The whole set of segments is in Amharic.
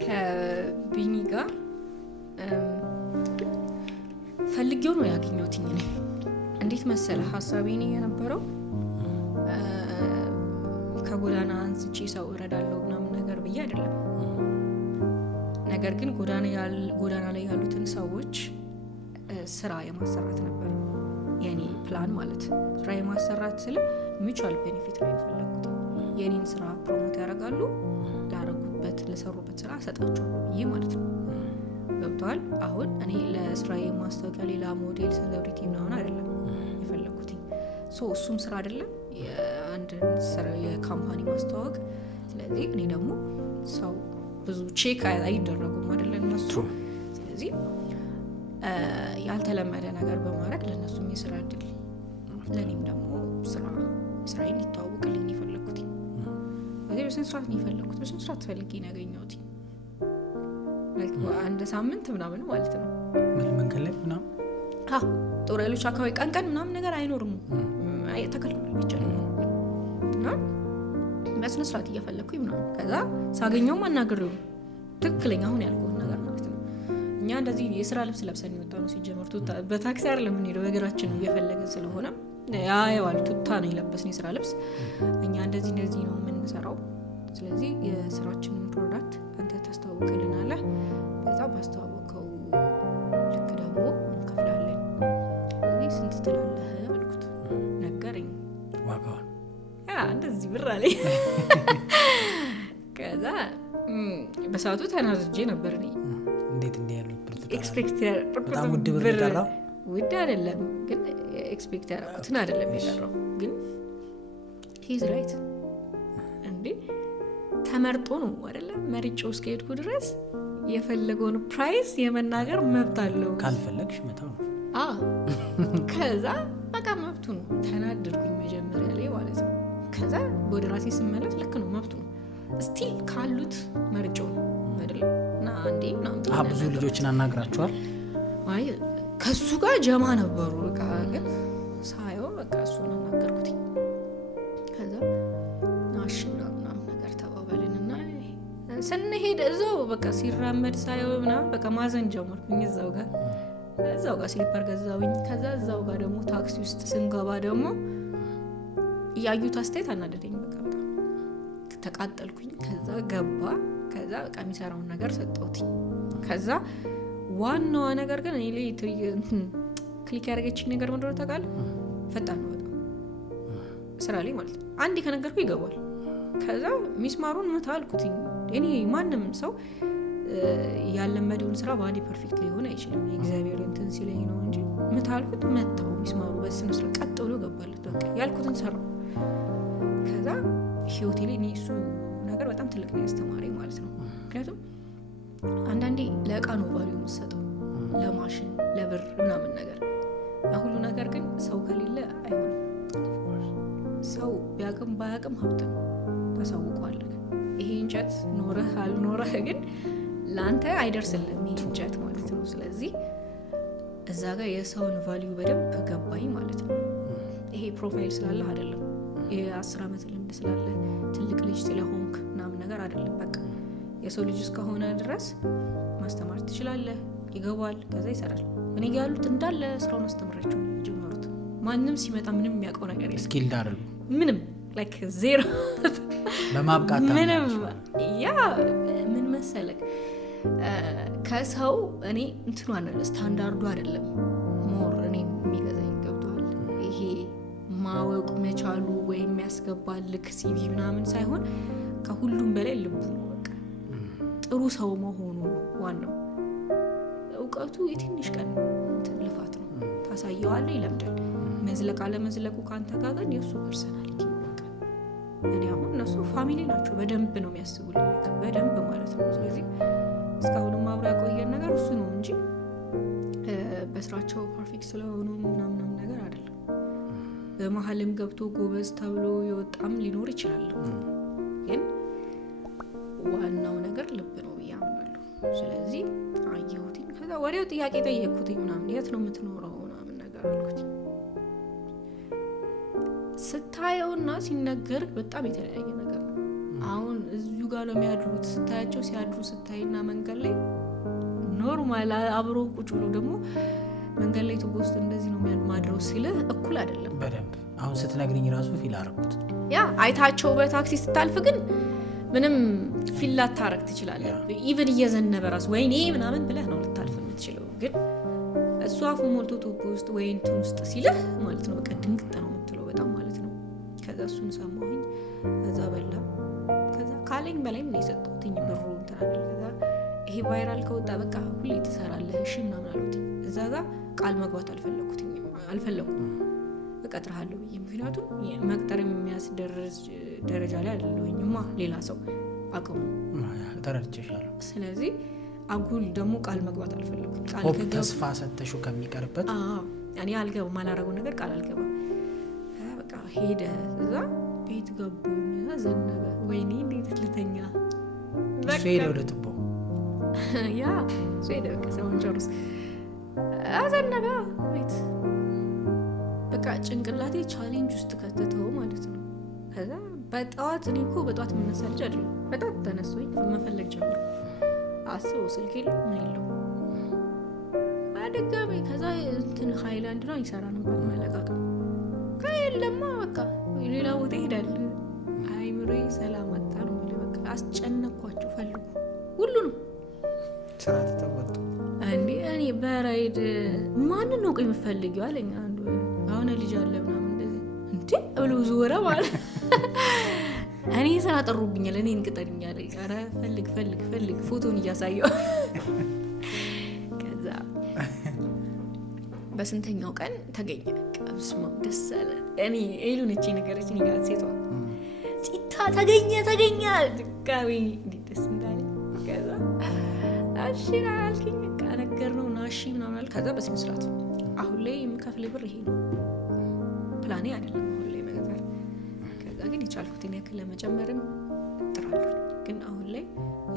ከቢኒ ጋር ፈልጌው ነው ያገኘሁት። እኔ እንዴት መሰለ ሐሳቤ ነው የነበረው ከጎዳና አንስቼ ሰው እረዳለሁ ምናምን ነገር ብዬ አይደለም። ነገር ግን ጎዳና ላይ ያሉትን ሰዎች ስራ የማሰራት ነበር የኔ ፕላን ማለት። ስራ የማሰራት ስለ ሚቹዋል ቤኔፊት ነው የፈለኩት። የኔን ስራ ፕሮሞት ያደርጋሉ፣ ላረጉበት ለሰሩበት ስራ ሰጣቸዋለሁ ብዬ ማለት ነው። ገብቷል? አሁን እኔ ለስራዬ ማስታወቂያ ሌላ ሞዴል ሴሌብሪቲ ምናምን አይደለም የፈለኩት። እሱም ስራ አይደለም የአንድ ስራ የካምፓኒ ማስተዋወቅ። ስለዚህ እኔ ደግሞ ሰው ብዙ ቼክ አይደረጉም አይደለ እነሱ። ስለዚህ ያልተለመደ ነገር በማድረግ ለእነሱም የስራ እድል ለእኔም ደግሞ ስራዬን ሊተዋወቅልኝ የፈለኩት። በዚህ በስንት ስርዓት ነው የፈለኩት። በስንት ስርዓት ፈልጌ ነው ያገኘሁት። አንድ ሳምንት ምናምን ማለት ነው። መንገድ ላይ ምናምን ጦር ኃይሎች አካባቢ ቀን ምናምን ነገር አይኖርም፣ ተከልክሏል ብቻ ነው እና በስነ ስርዓት እየፈለኩኝ ምናምን ከዛ ሳገኘውም አናግሬው ትክክለኛ አሁን ያልኩት ነገር ማለት ነው። እኛ እንደዚህ የስራ ልብስ ለብሰን የወጣው ነው ሲጀመር። ቱታ በታክሲ አይደለም የምንሄደው፣ በእግራችን እየፈለግን ስለሆነ ያየዋል። ቱታ ነው የለበስን የስራ ልብስ። እኛ እንደዚህ ነው የምንሰራው። ስለዚህ የስራችንን ፕሮዳክት አንተ ታስተዋውቅልናለህ፣ በዛ ባስተዋወቀው ልክ ደግሞ እንከፍላለን። ስለዚህ ስንት ትላለህ አልኩት። ነገረኝ ዋጋውን። እንደዚህ ብር አለኝ። ከዛ በሰዓቱ ተናዝጄ ነበር እኔ። እንዴት እንደ ያለው ኤክስፔክት በጣም ውድ ብር ይጠራው ውድ አይደለም ግን ኤክስፔክት ያደረኩትን አይደለም የጠራው። ግን ሂዝ ራይት እንዴ ተመርጦ ነው አይደለም መርጬው እስከሄድኩ ድረስ የፈለገውን ፕራይስ የመናገር መብት አለው። ካልፈለግሽ መታው ነው። ከዛ በቃ መብቱ ነው። ተናደድኩኝ መጀመሪያ ላይ ማለት ነው። ከዛ ወደ ራሴ ስመለስ ልክ ነው መብቱ ነው። ስቲል ካሉት መርጬው ነው አይደለም። እና አንዴ ብዙ ልጆችን አናግራቸዋል። አይ ከሱ ጋር ጀማ ነበሩ። በቃ ግን ሳየው በቃ እሱን አናገርኩት። ከዛ ናሽ ምናምን ነገር ተባባልንና ስንሄድ እዛው በቃ ሲራመድ ሳየው ምናምን በቃ ማዘን ጀመርኩኝ። እዛው ጋር ስሊፐር ገዛውኝ። ከዛ እዛው ጋር ደግሞ ታክሲ ውስጥ ስንገባ ደግሞ ያዩት አስተያየት አናደደኝ። በቃ በጣም ተቃጠልኩኝ። ከዛ ገባ። ከዛ በቃ የሚሰራውን ነገር ሰጠሁት። ከዛ ዋናዋ ነገር ግን እኔ ላይ ክሊክ ያደረገችኝ ነገር ምንድነው ታውቃለህ? ፈጣን ነው በጣም ስራ ላይ ማለት ነው። አንዴ ከነገርኩ ይገባል። ከዛ ሚስማሩን መታ አልኩት። እኔ ማንም ሰው ያለመደውን ስራ በአንዴ ፐርፌክት ሊሆን አይችልም። የእግዚአብሔር እንትን ሲለኝ ነው እንጂ መታ አልኩት። መታው ሚስማሩ በስነ ስርዓት ቀጥ ብሎ ገባለት። በቃ ያልኩትን ሰራው። ከዛ ህይወቴ ላይ እኔ እሱ ነገር በጣም ትልቅ ነው ያስተማረኝ ማለት ነው። ምክንያቱም አንዳንዴ ለእቃ ነው ቫልዩ የምትሰጠው፣ ለማሽን ለብር ምናምን ነገር። ሁሉ ነገር ግን ሰው ከሌለ አይሆንም። ሰው ቢያቅም ባያቅም ሀብት ነው፣ ታሳውቀዋለህ። ይሄ እንጨት ኖረህ አልኖረህ ግን ለአንተ አይደርስልም ይሄ እንጨት ማለት ነው። ስለዚህ እዛ ጋር የሰውን ቫልዩ በደንብ ገባኝ ማለት ነው። ይሄ ፕሮፋይል ስላለህ አይደለም፣ የ10 ዓመት ልምድ ስላለ ትልቅ ልጅ ስለሆንክ ምናምን ነገር አይደለም። በቃ የሰው ልጅ እስከሆነ ድረስ ማስተማር ትችላለህ። ይገባል፣ ከዛ ይሰራል። እኔ ጋር ያሉት እንዳለ ስራውን አስተምራቸው ጀመሩት። ማንም ሲመጣ ምንም የሚያውቀው ነገር የለም። ስኪል ዳርሉ ምንም ላይክ ዜሮ በማብቃት ምንም። ያ ምን መሰለክ ከሰው እኔ እንትኑ አይደለም ስታንዳርዱ አይደለም ሞር እኔ የሚገዛኝ ገብቷል። ይሄ ማወቅ መቻሉ ወይ የሚያስገባል ልክ ሲቪ ምናምን ሳይሆን ከሁሉም በላይ ልቡ ነው። በቃ ጥሩ ሰው መሆኑ ነው ዋናው። እውቀቱ የትንሽ ቀን ልፋት ነው። ታሳየዋለህ፣ ይለምዳል። መዝለቅ አለመዝለቁ ካንተ ጋር ግን የእሱ ፐርሰናሊቲ ነው። በቃ እኔ አሁን እነሱ ፋሚሊ ናቸው። በደንብ ነው የሚያስቡልኝ፣ በደንብ ማለት ነው። ስለዚህ እስካሁንም አብሮ ያቆየን ነገር እሱ ነው እንጂ በስራቸው ፐርፌክት ስለሆኑ ምናምናም ነገር አይደለም። በመሀልም ገብቶ ጎበዝ ተብሎ የወጣም ሊኖር ይችላል። ግን ዋናው ነገር ልብ ነው ብዬ አምናለሁ። ስለዚህ አየሁትኝ። ከዛ ወዲያው ጥያቄ ጠየቅኩትኝ ምናምን የት ነው የምትኖረው ምናምን ነገር አልኩት። ስታየውና ሲነገር በጣም የተለያየ ነገር ነው። አሁን እዚሁ ጋር ጋር ነው የሚያድሩት። ስታያቸው ሲያድሩ ስታይና መንገድ ላይ ኖርማል አብሮ ቁጭ ብሎ ደግሞ መንገድ ላይ ቱቦ ውስጥ እንደዚህ ነው ማድረው ሲልህ እኩል አይደለም። በደንብ አሁን ስትነግሪኝ ራሱ ፊል አደረኩት። ያ አይታቸው በታክሲ ስታልፍ ግን ምንም ፊል ላታረግ ትችላለህ። ኢቭን እየዘነበ ራሱ ወይኔ ምናምን ብለህ ነው ልታልፍ የምትችለው። ግን እሱ አፉ ሞልቶ ቱቦ ውስጥ ወይ እንትን ውስጥ ሲልህ ማለት ነው በቃ ድንግጥ ነው የምትለው በጣም ማለት ነው። ከዛ እሱን ሰማሁኝ። ከዛ በላ ከዛ ካለኝ በላይ ምን የሰጠሁትኝ ብሩ እንትን አይደል። ከዛ ይሄ ቫይራል ከወጣ በቃ ሁሌ ትሰራለህ እሺ ምናምን አሉት። እዛ ጋር ቃል መግባት አልፈለኩም እቀጥርሃለሁ ብዬ። ምክንያቱም መቅጠር የሚያስደርስ ደረጃ ላይ አይደለሁኝማ ሌላ ሰው አቅሙ ተረድቼሻለሁ። ስለዚህ አጉል ደግሞ ቃል መግባት አልፈለኩም። ሆፕ ተስፋ ሰተሹ ከሚቀርበት እኔ አልገባም፣ ማላረገው ነገር ቃል አልገባም። በቃ ሄደ። እዛ ቤት ገቡኝ። ዘነበ። ወይኔ እንዴት ልተኛ እሱ ሄደ ወደ ቱቦ ያ እሱ ሄደ። በቃ ሰውን ጨርስ አዘነበ ቤት በቃ ጭንቅላቴ ቻሌንጅ ውስጥ ከተተው ማለት ነው። ከዛ በጠዋት እኔ እኮ በጠዋት የምነሳ ልጅ አይደለም። በጣም ተነስቶኝ መፈለግ ጀምሮ አስበው ስልክ የለው ምን የለው አደጋሚ። ከዛ እንትን ሃይላንድ ነው ይሰራ ነበር መለቃቀም ከየለማ በቃ ሌላ ቦታ ይሄዳል። አይምሮዬ ሰላም አጣ ነው በቃ አስጨነኳቸው። ፈልጉ ሁሉንም ስራ ተተወጡ እንዴ እኔ በራይድ ማንን ነው ቆይ የምፈልጊው አለኝ አንዱ። አሁን ልጅ አለ ምናምን እንደዚህ እንዴ ብሎ ዞረ ማለት እኔ ስራ ጠሩብኛል። እኔ እንቅጠልኛል። ኧረ ፈልግ ፎቶን እያሳየው። ከዛ በስንተኛው ቀን ተገኘ። ቀብስማ ደስ አለ። እኔ ኤሉን እቺ ነገረች ነው ጋር ሴቷ ሲታ ተገኘ ድጋሚ እንዴት ደስ እንዳለ። ከዛ እሺ አልከኝ ነገር ነው ናሺ ምናምን አለ። ከዛ በስነ ስርዓት አሁን ላይ የምከፍል ብር ይሄ ነው ፕላኔ አይደለም አሁን ላይ መግዛት። ከዛ ግን የቻልኩትን ያክል ለመጨመርም እጥራለሁ። ግን አሁን ላይ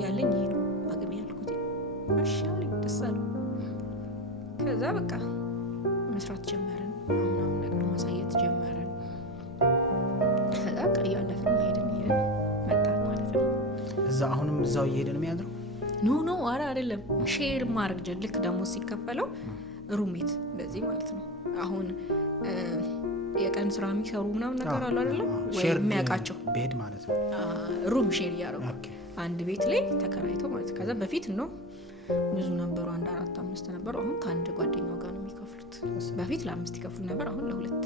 ያለኝ ይሄ ነው አቅሜ ያልኩት። እሺ አለኝ ደስ አለው። ከዛ በቃ መስራት ጀመርን፣ ምናምን ነገር ማሳየት ጀመርን። ከዛ ያለፍን ሄድን መጣን ማለት ነው። እዛ አሁንም እዛው እየሄድን የሚያድረው ኖ አረ አይደለም። ሼር ማድረግ ልክ ደግሞ ሲከፈለው ሩሜት እንደዚህ ማለት ነው። አሁን የቀን ስራ የሚሰሩ ምናምን ነገር አሉ አይደለም ወይ የሚያውቃቸው ቤድ ማለት ነው። ሩም ሼር ያደረጉ አንድ ቤት ላይ ተከራይተው ማለት ነው። ከዛ በፊት ነው ብዙ ነበሩ፣ 1 4 5 ነበሩ። አሁን ከአንድ ጓደኛው ጋር ነው የሚከፍሉት። በፊት ለ5 ይከፍሉ ነበር፣ አሁን ለ2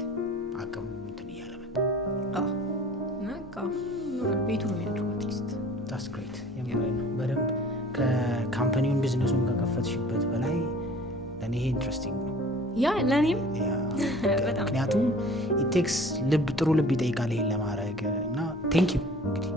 አቅም እንትን እያለ መጣ። ነቃ ቤቱ ነው የሚያድሩት። ሊስት ታስ ግሬት ነው በደንብ ከካምፓኒውን ቢዝነሱን ከከፈትሽበት በላይ ለእኔ ይሄ ኢንትረስቲንግ ነው። ያ ለእኔም ምክንያቱም ኢቴክስ ጥሩ ልብ ይጠይቃል ይሄን ለማድረግ እና ቴንኪዩ እንግዲህ